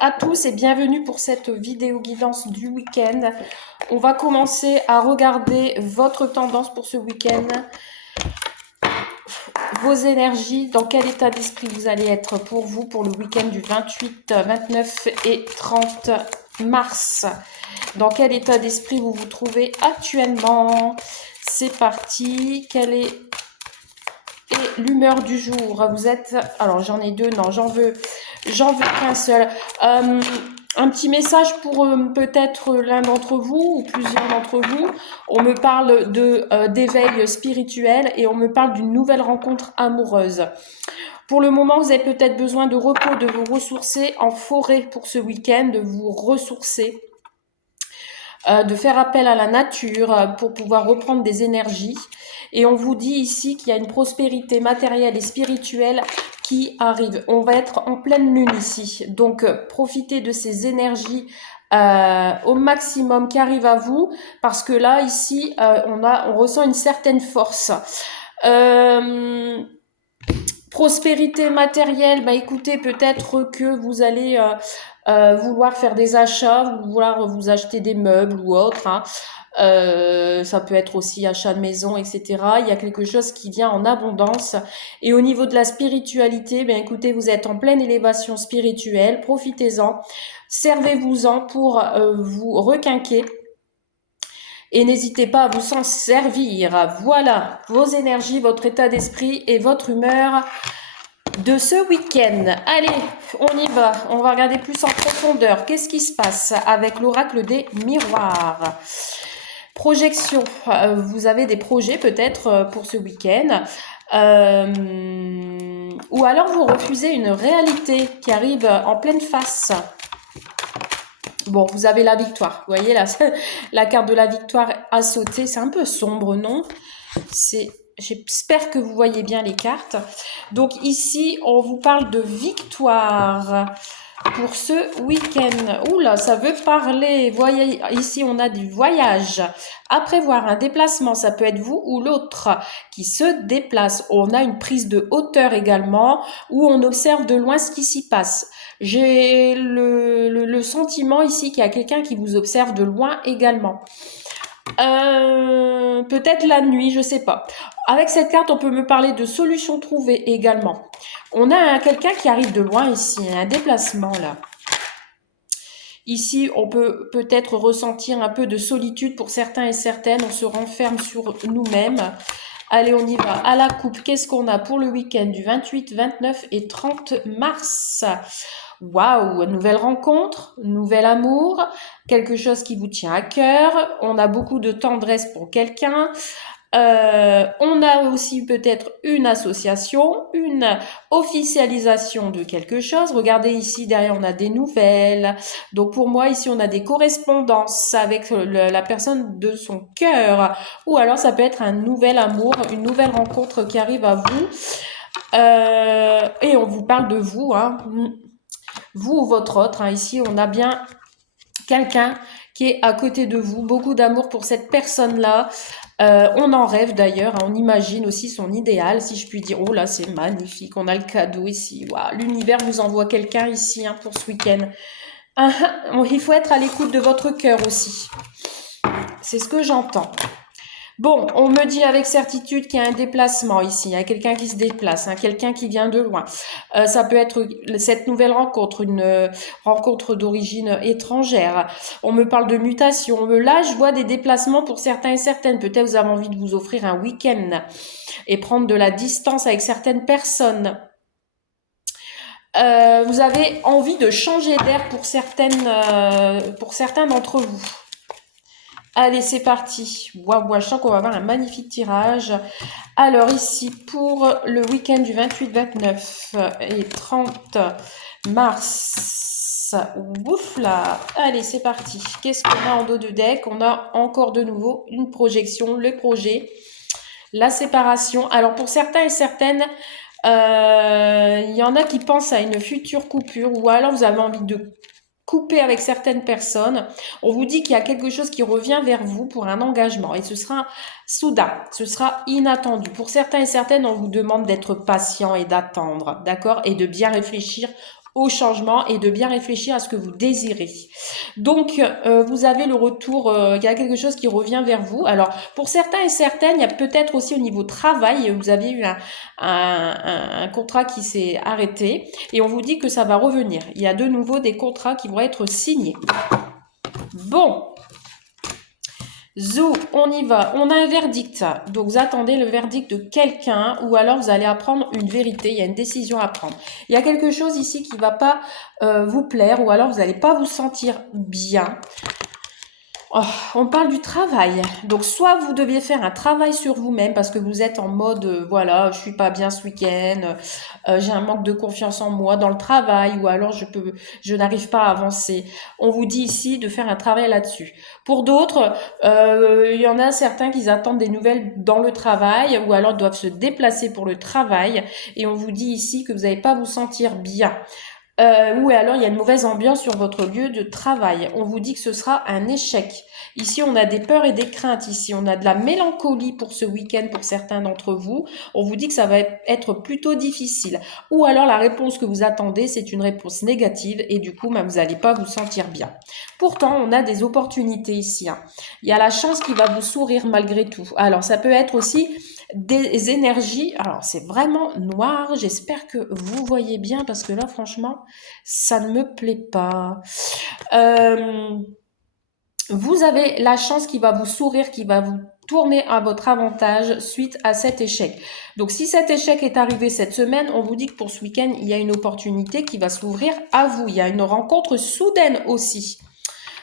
à tous et bienvenue pour cette vidéo guidance du week-end. On va commencer à regarder votre tendance pour ce week-end, vos énergies, dans quel état d'esprit vous allez être pour vous pour le week-end du 28, 29 et 30 mars. Dans quel état d'esprit vous vous trouvez actuellement? C'est parti. Quelle est l'humeur du jour? Vous êtes... Alors j'en ai deux, non, j'en veux qu'un seul. Un petit message pour peut-être l'un d'entre vous ou plusieurs d'entre vous. On me parle d'éveil spirituel et on me parle d'une nouvelle rencontre amoureuse. Pour le moment, vous avez peut-être besoin de repos, de vous ressourcer en forêt pour ce week-end, de vous ressourcer, de faire appel à la nature pour pouvoir reprendre des énergies. Et on vous dit ici qu'il y a une prospérité matérielle et spirituelle qui arrive. On va être en pleine lune ici. Donc, profitez de ces énergies au maximum qui arrivent à vous. Parce que là, ici, on ressent une certaine force. Prospérité matérielle, bah écoutez, peut-être que vous allez vouloir faire des achats, vouloir vous acheter des meubles ou autre, hein. Ça peut être aussi achat de maison, etc. Il y a quelque chose qui vient en abondance. Et au niveau de la spiritualité, ben écoutez, vous êtes en pleine élévation spirituelle, profitez-en, servez-vous-en pour vous requinquer. Et n'hésitez pas à vous en servir. Voilà vos énergies, votre état d'esprit et votre humeur de ce week-end. Allez, on y va. On va regarder plus en profondeur. Qu'est-ce qui se passe avec l'oracle des miroirs? Projection. Vous avez des projets peut-être pour ce week-end. Ou alors vous refusez une réalité qui arrive en pleine face. Bon, vous avez la victoire. Vous voyez, là, la carte de la victoire a sauté. C'est un peu sombre, non? J'espère que vous voyez bien les cartes. Donc ici, on vous parle de victoire pour ce week-end. Oula, ça veut parler. Voyez, ici, on a du voyage. À prévoir un déplacement, ça peut être vous ou l'autre qui se déplace. On a une prise de hauteur également, où on observe de loin ce qui s'y passe. J'ai le sentiment ici qu'il y a quelqu'un qui vous observe de loin également. Peut-être la nuit, je sais pas. Avec cette carte, on peut me parler de solutions trouvées également. On a quelqu'un qui arrive de loin ici, un déplacement là. Ici, on peut peut-être ressentir un peu de solitude pour certains et certaines. On se renferme sur nous-mêmes. Allez, on y va. À la coupe, qu'est-ce qu'on a pour le week-end du 28, 29 et 30 mars? Waouh, nouvelle rencontre, nouvel amour, quelque chose qui vous tient à cœur. On a beaucoup de tendresse pour quelqu'un. On a aussi peut-être une association, une officialisation de quelque chose. Regardez ici, derrière, on a des nouvelles. Donc pour moi, ici, on a des correspondances avec la personne de son cœur. Ou alors, ça peut être un nouvel amour, une nouvelle rencontre qui arrive à vous. Et on vous parle de vous, hein. Vous ou votre autre, hein. Ici, on a bien quelqu'un qui est à côté de vous. Beaucoup d'amour pour cette personne-là. On en rêve d'ailleurs, hein. On imagine aussi son idéal, si je puis dire. Oh là, c'est magnifique. On a le cadeau ici. Waouh, l'univers vous envoie quelqu'un ici, hein, pour ce week-end. Il faut être à l'écoute de votre cœur aussi. C'est ce que j'entends. Bon, on me dit avec certitude qu'il y a un déplacement ici, il y a quelqu'un qui se déplace, hein, quelqu'un qui vient de loin. Ça peut être cette nouvelle rencontre, une rencontre d'origine étrangère. On me parle de mutation. Là, je vois des déplacements pour certains et certaines. Peut-être vous avez envie de vous offrir un week-end et prendre de la distance avec certaines personnes. Vous avez envie de changer d'air pour certains d'entre vous. Allez, c'est parti. Waouh, je sens qu'on va avoir un magnifique tirage. Alors ici, pour le week-end du 28, 29 et 30 mars. Ouf là. Allez, c'est parti. Qu'est-ce qu'on a en dos de deck? On a encore de nouveau une projection, le projet, la séparation. Alors pour certains et certaines, il y en a qui pensent à une future coupure ou alors vous avez envie de couper avec certaines personnes. On vous dit qu'il y a quelque chose qui revient vers vous pour un engagement et ce sera soudain, ce sera inattendu. Pour certains et certaines, on vous demande d'être patient et d'attendre, d'accord? Et de bien réfléchir au changement et de bien réfléchir à ce que vous désirez. Donc, vous avez le retour, il y a quelque chose qui revient vers vous. Alors, pour certains et certaines, il y a peut-être aussi au niveau travail, vous avez eu un contrat qui s'est arrêté et on vous dit que ça va revenir. Il y a de nouveau des contrats qui vont être signés. Bon, Zou, on y va. On a un verdict. Donc, vous attendez le verdict de quelqu'un ou alors vous allez apprendre une vérité. Il y a une décision à prendre. Il y a quelque chose ici qui ne va pas vous plaire ou alors vous n'allez pas vous sentir bien. Oh, on parle du travail. Donc, soit vous deviez faire un travail sur vous-même parce que vous êtes en mode, voilà, je suis pas bien ce week-end, j'ai un manque de confiance en moi dans le travail, ou alors je n'arrive pas à avancer. On vous dit ici de faire un travail là-dessus. Pour d'autres, il y en a certains qui attendent des nouvelles dans le travail, ou alors doivent se déplacer pour le travail, et on vous dit ici que vous n'allez pas vous sentir bien. Ou alors il y a une mauvaise ambiance sur votre lieu de travail. On vous dit que ce sera un échec. Ici, on a des peurs et des craintes. Ici, on a de la mélancolie pour ce week-end pour certains d'entre vous. On vous dit que ça va être plutôt difficile. Ou alors la réponse que vous attendez, c'est une réponse négative et du coup, vous n'allez pas vous sentir bien. Pourtant, on a des opportunités ici. Il y a la chance qui va vous sourire malgré tout. Alors, ça peut être aussi des énergies. Alors, c'est vraiment noir. J'espère que vous voyez bien parce que là, franchement, ça ne me plaît pas. Vous avez la chance qui va vous sourire, qui va vous tourner à votre avantage suite à cet échec. Donc, si cet échec est arrivé cette semaine, on vous dit que pour ce week-end, il y a une opportunité qui va s'ouvrir à vous. Il y a une rencontre soudaine aussi.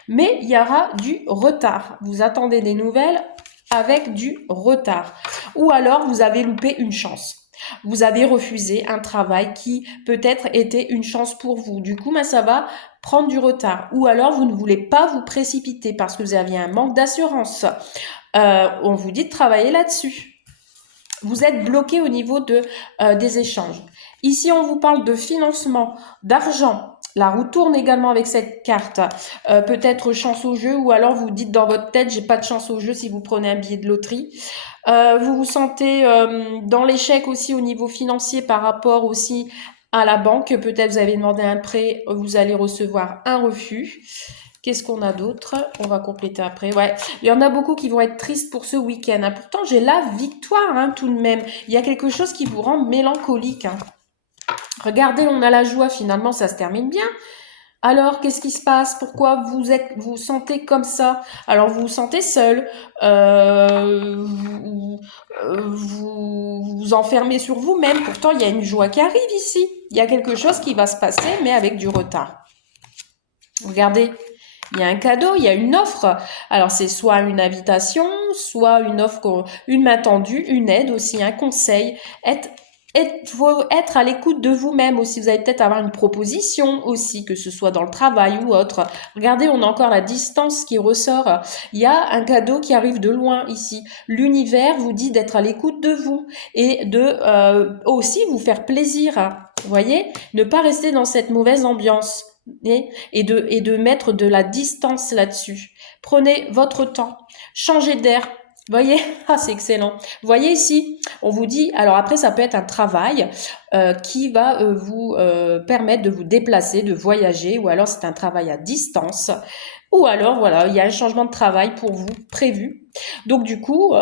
Mais il y aura du retard. Vous attendez des nouvelles avec du retard. Ou alors, vous avez loupé une chance. Vous avez refusé un travail qui peut-être était une chance pour vous. Du coup, ça va prendre du retard. Ou alors, vous ne voulez pas vous précipiter parce que vous aviez un manque d'assurance. On vous dit de travailler là-dessus. Vous êtes bloqué au niveau des échanges. Ici, on vous parle de financement, d'argent. La roue tourne également avec cette carte. Peut-être chance au jeu ou alors vous dites dans votre tête, j'ai pas de chance au jeu si vous prenez un billet de loterie. Vous vous sentez dans l'échec aussi au niveau financier par rapport aussi à la banque. Peut-être vous avez demandé un prêt, vous allez recevoir un refus. Qu'est-ce qu'on a d'autre? On va compléter après. Ouais, il y en a beaucoup qui vont être tristes pour ce week-end. Pourtant, j'ai la victoire tout de même. Il y a quelque chose qui vous rend mélancolique. Regardez, on a la joie. Finalement, ça se termine bien. Alors, qu'est-ce qui se passe? Pourquoi vous sentez comme ça? Alors, vous vous sentez seul, vous enfermez sur vous-même. Pourtant, il y a une joie qui arrive ici. Il y a quelque chose qui va se passer, mais avec du retard. Regardez, il y a un cadeau, il y a une offre. Alors, c'est soit une invitation, soit une offre, une main tendue, une aide aussi, un conseil. Faut être à l'écoute de vous-même aussi. Vous allez peut-être avoir une proposition aussi, que ce soit dans le travail ou autre. Regardez, on a encore la distance qui ressort. Il y a un cadeau qui arrive de loin ici. L'univers vous dit d'être à l'écoute de vous et de aussi vous faire plaisir. Vous voyez, ne pas rester dans cette mauvaise ambiance et de mettre de la distance là-dessus. Prenez votre temps, changez d'air. Voyez, c'est excellent. Voyez ici, on vous dit, alors après ça peut être un travail qui va vous permettre de vous déplacer, de voyager, ou alors c'est un travail à distance, ou alors voilà, il y a un changement de travail pour vous prévu. Donc du coup,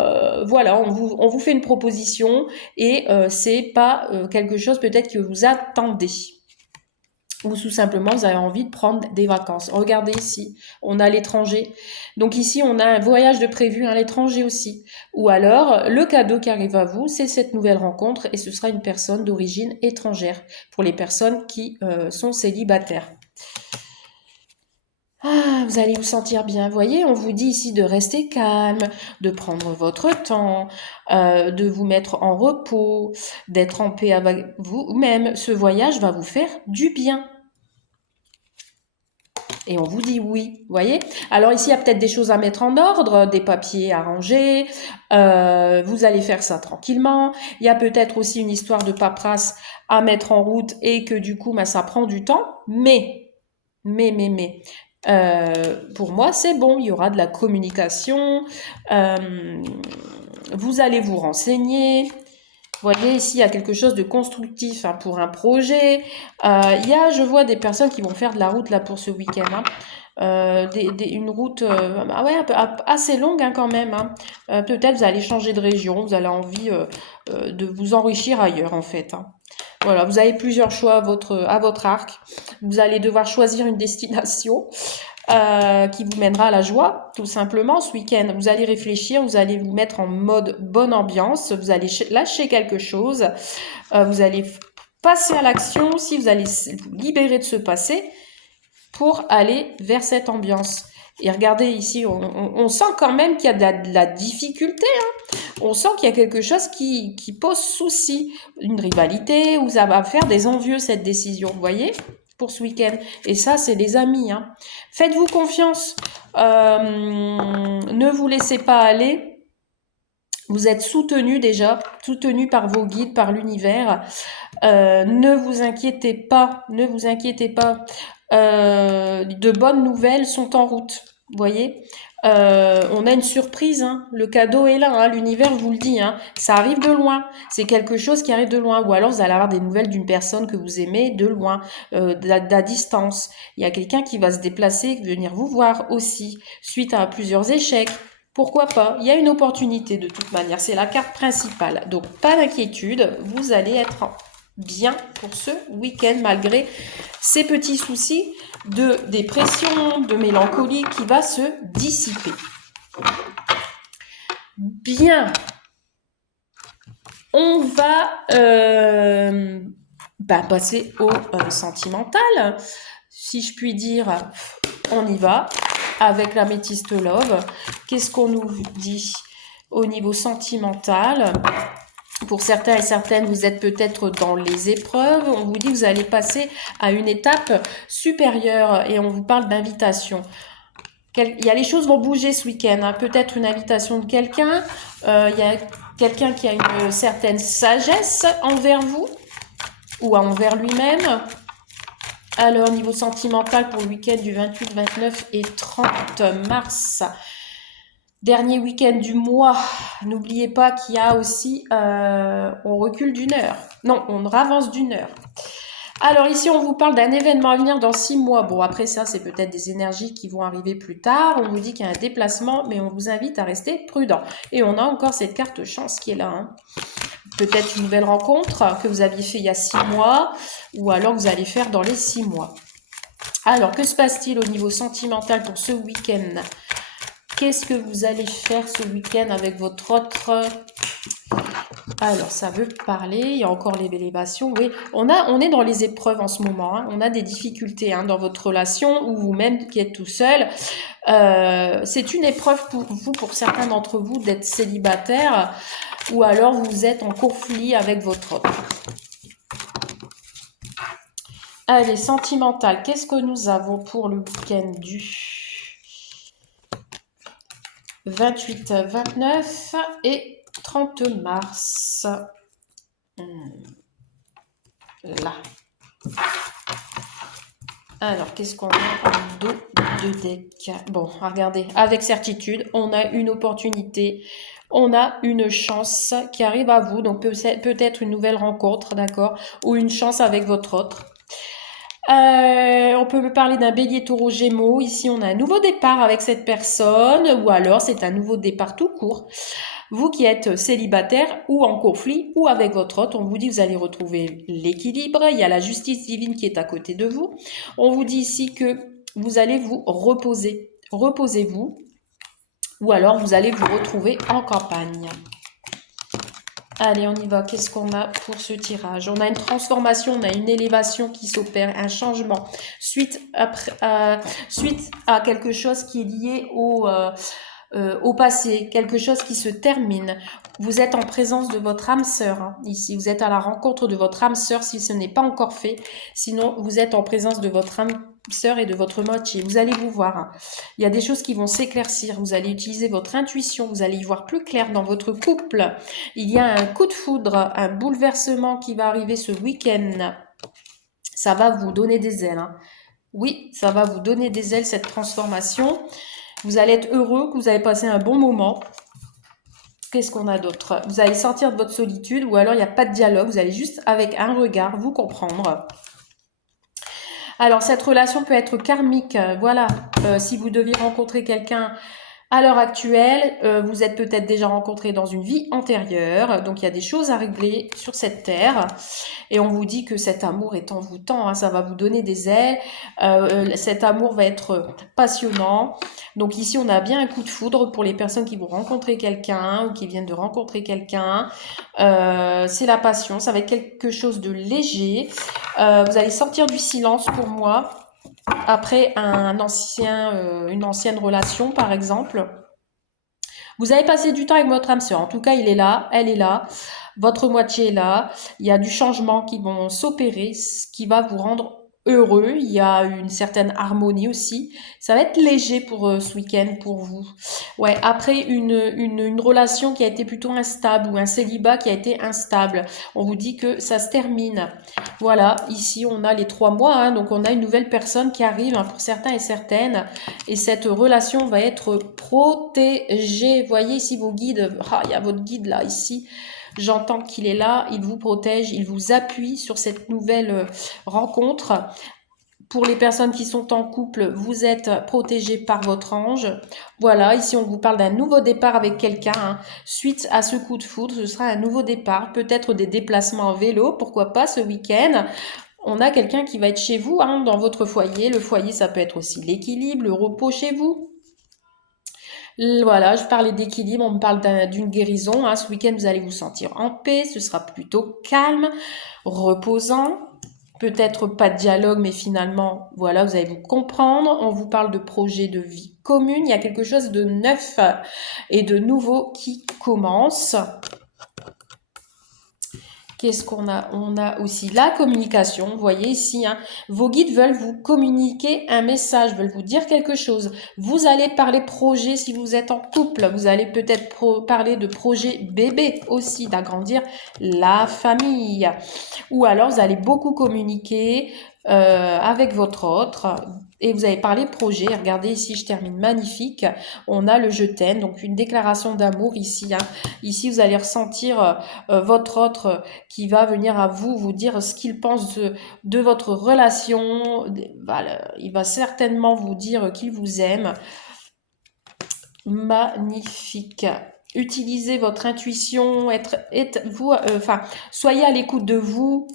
voilà, on vous fait une proposition et c'est pas quelque chose peut-être que vous attendez. Ou tout simplement, vous avez envie de prendre des vacances. Regardez ici, on a l'étranger. Donc ici, on a un voyage de prévu à l'étranger aussi. Ou alors, le cadeau qui arrive à vous, c'est cette nouvelle rencontre et ce sera une personne d'origine étrangère pour les personnes qui sont célibataires. Ah, vous allez vous sentir bien. Vous voyez, on vous dit ici de rester calme, de prendre votre temps, de vous mettre en repos, d'être en paix avec vous-même. Ce voyage va vous faire du bien. Et on vous dit oui, vous voyez. Alors ici, il y a peut-être des choses à mettre en ordre, des papiers à ranger. Vous allez faire ça tranquillement. Il y a peut-être aussi une histoire de paperasse à mettre en route et que du coup, ça prend du temps. Mais, pour moi, c'est bon. Il y aura de la communication. Vous allez vous renseigner. voyez, ici, il y a quelque chose de constructif hein, pour un projet. Je vois des personnes qui vont faire de la route là pour ce week-end. Hein. Une route assez longue hein, quand même. Hein. Peut-être vous allez changer de région, vous avez envie de vous enrichir ailleurs en fait. Hein. Voilà, vous avez plusieurs choix à votre arc. Vous allez devoir choisir une destination qui vous mènera à la joie, tout simplement. Ce week-end, vous allez réfléchir, vous allez vous mettre en mode bonne ambiance, vous allez lâcher quelque chose, vous allez passer à l'action, si vous allez vous libérer de ce passé pour aller vers cette ambiance. Et regardez ici, on sent quand même qu'il y a de la difficulté. Hein. On sent qu'il y a quelque chose qui pose souci. Une rivalité, où ça va faire des envieux cette décision, vous voyez, pour ce week-end. Et ça, c'est des amis. Hein. Faites-vous confiance. Ne vous laissez pas aller. Vous êtes soutenu déjà, soutenu par vos guides, par l'univers. Ne vous inquiétez pas, ne vous inquiétez pas. De bonnes nouvelles sont en route. Vous voyez, on a une surprise. Hein. Le cadeau est là. Hein. L'univers vous le dit. Hein. Ça arrive de loin. C'est quelque chose qui arrive de loin. Ou alors vous allez avoir des nouvelles d'une personne que vous aimez de loin, de la distance. Il y a quelqu'un qui va se déplacer, venir vous voir aussi, suite à plusieurs échecs. Pourquoi pas? Il y a une opportunité de toute manière. C'est la carte principale. Donc pas d'inquiétude. Vous allez être bien pour ce week-end malgré ces petits soucis de dépression, de mélancolie qui va se dissiper. Bien, on va passer au sentimental. Si je puis dire, on y va avec l'améthyste love. Qu'est-ce qu'on nous dit au niveau sentimental ? Pour certains et certaines, vous êtes peut-être dans les épreuves. On vous dit que vous allez passer à une étape supérieure et on vous parle d'invitation. Les choses vont bouger ce week-end. Hein. Peut-être une invitation de quelqu'un. Il y a quelqu'un qui a une certaine sagesse envers vous ou envers lui-même. Alors, au niveau sentimental pour le week-end du 28, 29 et 30 mars, dernier week-end du mois, n'oubliez pas qu'il y a aussi, on recule d'une heure. Non, on avance d'une heure. Alors ici, on vous parle d'un événement à venir dans 6 mois. Bon, après ça, c'est peut-être des énergies qui vont arriver plus tard. On vous dit qu'il y a un déplacement, mais on vous invite à rester prudent. Et on a encore cette carte chance qui est là. Hein. Peut-être une nouvelle rencontre que vous aviez fait il y a 6 mois, ou alors que vous allez faire dans les 6 mois. Alors, que se passe-t-il au niveau sentimental pour ce week-end ? Qu'est-ce que vous allez faire ce week-end avec votre autre... Alors, ça veut parler, il y a encore l'élévation, oui. On est dans les épreuves en ce moment, hein. On a des difficultés hein, dans votre relation ou vous-même qui êtes tout seul. C'est une épreuve pour vous, pour certains d'entre vous, d'être célibataire ou alors vous êtes en conflit avec votre autre. Allez, sentimental, qu'est-ce que nous avons pour le week-end du 28, 29 et 30 mars. Là. Alors, qu'est-ce qu'on a en dos de deck? Bon, regardez, avec certitude, on a une opportunité, on a une chance qui arrive à vous, donc peut-être une nouvelle rencontre, d'accord? Ou une chance avec votre autre. On peut me parler d'un bélier taureau gémeaux. Ici, on a un nouveau départ avec cette personne ou alors c'est un nouveau départ tout court. Vous qui êtes célibataire ou en conflit ou avec votre autre, on vous dit que vous allez retrouver l'équilibre. Il y a la justice divine qui est à côté de vous. On vous dit ici que vous allez vous reposer. Reposez-vous ou alors vous allez vous retrouver en campagne. Allez, on y va. Qu'est-ce qu'on a pour ce tirage? On a une transformation, on a une élévation qui s'opère, un changement suite à quelque chose qui est lié au passé, quelque chose qui se termine. Vous êtes en présence de votre âme sœur, hein, ici. Vous êtes à la rencontre de votre âme sœur si ce n'est pas encore fait. Sinon, vous êtes en présence de votre âme sœur et de votre moitié. Vous allez vous voir. Hein. Il y a des choses qui vont s'éclaircir. Vous allez utiliser votre intuition. Vous allez y voir plus clair dans votre couple. Il y a un coup de foudre, un bouleversement qui va arriver ce week-end. Ça va vous donner des ailes. Hein. Oui, ça va vous donner des ailes, cette transformation. Vous allez être heureux, que vous avez passé un bon moment. Qu'est-ce qu'on a d'autre? Vous allez sortir de votre solitude ou alors il n'y a pas de dialogue. Vous allez juste avec un regard vous comprendre. Alors, cette relation peut être karmique. Voilà, si vous deviez rencontrer quelqu'un à l'heure actuelle, vous êtes peut-être déjà rencontré dans une vie antérieure, donc il y a des choses à régler sur cette terre. Et on vous dit que cet amour est envoûtant, hein, ça va vous donner des ailes. Cet amour va être passionnant. Donc ici, on a bien un coup de foudre pour les personnes qui vont rencontrer quelqu'un ou qui viennent de rencontrer quelqu'un. C'est la passion, ça va être quelque chose de léger. Vous allez sortir du silence pour moi. Après une ancienne relation, par exemple, vous avez passé du temps avec votre âme sœur. En tout cas, il est là, elle est là, votre moitié est là. Il y a du changement qui vont s'opérer, ce qui va vous rendre heureux. Il y a une certaine harmonie aussi. Ça va être léger pour ce week-end pour vous. Ouais, après une relation qui a été plutôt instable ou un célibat qui a été instable, on vous dit que ça se termine. Voilà, ici on a les 3 mois, hein, donc on a une nouvelle personne qui arrive, hein, pour certains et certaines, et cette relation va être protégée. Voyez ici vos guides, il y a votre guide là, ici, j'entends qu'il est là, il vous protège, il vous appuie sur cette nouvelle rencontre. Pour les personnes qui sont en couple, vous êtes protégés par votre ange. Voilà, ici on vous parle d'un nouveau départ avec quelqu'un, hein. Suite à ce coup de foudre, ce sera un nouveau départ, peut-être des déplacements en vélo, pourquoi pas ce week-end. On a quelqu'un qui va être chez vous, hein, dans votre foyer. Le foyer, ça peut être aussi l'équilibre, le repos chez vous. Voilà, je parlais d'équilibre, on me parle d'une guérison, hein. Ce week-end, vous allez vous sentir en paix, ce sera plutôt calme, reposant. Peut-être pas de dialogue, mais finalement, voilà, vous allez vous comprendre. On vous parle de projets de vie commune. Il y a quelque chose de neuf et de nouveau qui commence. Qu'est-ce qu'on a? On a aussi la communication. Vous voyez ici, hein, vos guides veulent vous communiquer un message, veulent vous dire quelque chose. Vous allez parler projet si vous êtes en couple. Vous allez peut-être parler de projet bébé aussi, d'agrandir la famille. Ou alors, vous allez beaucoup communiquer avec votre autre. Et vous avez parlé projet. Regardez ici, je termine magnifique. On a le je t'aime, donc une déclaration d'amour ici, hein. Ici, vous allez ressentir votre autre qui va venir à vous, vous dire ce qu'il pense de votre relation. Voilà, il va certainement vous dire qu'il vous aime. Magnifique. Utilisez votre intuition, soyez à l'écoute de vous.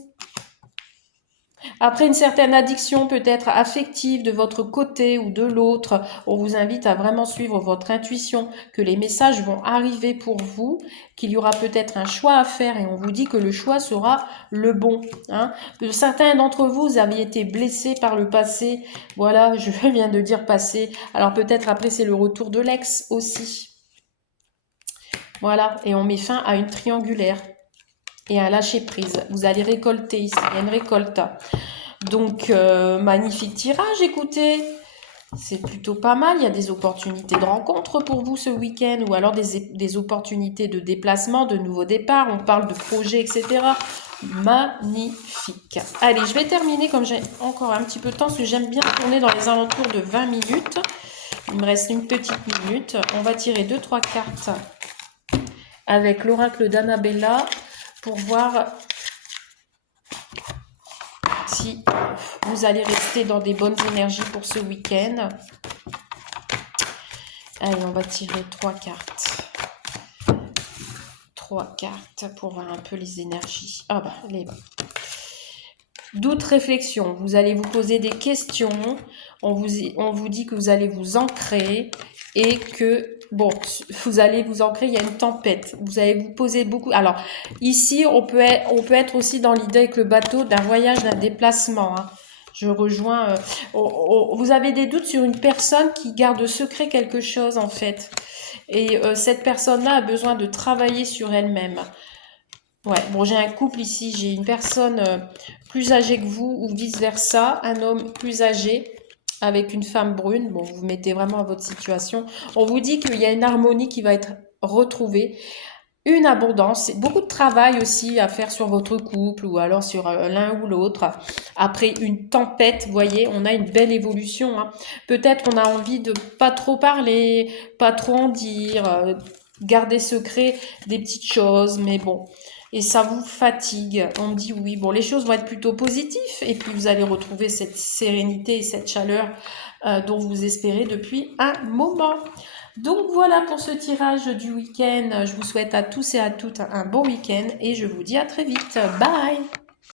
Après une certaine addiction peut-être affective de votre côté ou de l'autre, on vous invite à vraiment suivre votre intuition, que les messages vont arriver pour vous, qu'il y aura peut-être un choix à faire et on vous dit que le choix sera le bon, hein. Certains d'entre vous, vous aviez été blessés par le passé. Voilà, je viens de dire passé. Alors peut-être après c'est le retour de l'ex aussi. Voilà, et on met fin à une triangulaire et un lâcher prise. Vous allez récolter ici, il y a une récolte. Donc, magnifique tirage, écoutez. C'est plutôt pas mal. Il y a des opportunités de rencontre pour vous ce week-end ou alors des opportunités de déplacement, de nouveaux départs. On parle de projets, etc. Magnifique. Allez, je vais terminer comme j'ai encore un petit peu de temps parce que j'aime bien tourner dans les alentours de 20 minutes. Il me reste une petite minute. On va tirer 2-3 cartes avec l'oracle d'Annabella pour voir si vous allez rester dans des bonnes énergies pour ce week-end. Allez, on va tirer 3 cartes. 3 cartes pour voir un peu les énergies. Ah bah, les... Doute, réflexion. Vous allez vous poser des questions. On vous dit que vous allez vous ancrer et que, bon, vous allez vous ancrer, il y a une tempête. Vous allez vous poser beaucoup... Alors, ici, on peut être aussi dans l'idée avec le bateau d'un voyage, d'un déplacement, hein. Je rejoins... vous avez des doutes sur une personne qui garde secret quelque chose, en fait. Et cette personne-là a besoin de travailler sur elle-même. Ouais, bon, j'ai un couple ici. J'ai une personne plus âgée que vous ou vice-versa. Un homme plus âgé avec une femme brune. Bon, vous vous mettez vraiment à votre situation. On vous dit qu'il y a une harmonie qui va être retrouvée. Une abondance, beaucoup de travail aussi à faire sur votre couple ou alors sur l'un ou l'autre. Après une tempête, vous voyez, on a une belle évolution, hein. Peut-être on a envie de pas trop parler, pas trop en dire, garder secret des petites choses, mais bon. Et ça vous fatigue. On me dit oui, bon, les choses vont être plutôt positives. Et puis vous allez retrouver cette sérénité et cette chaleur dont vous espérez depuis un moment. Donc voilà pour ce tirage du week-end. Je vous souhaite à tous et à toutes un bon week-end et je vous dis à très vite. Bye!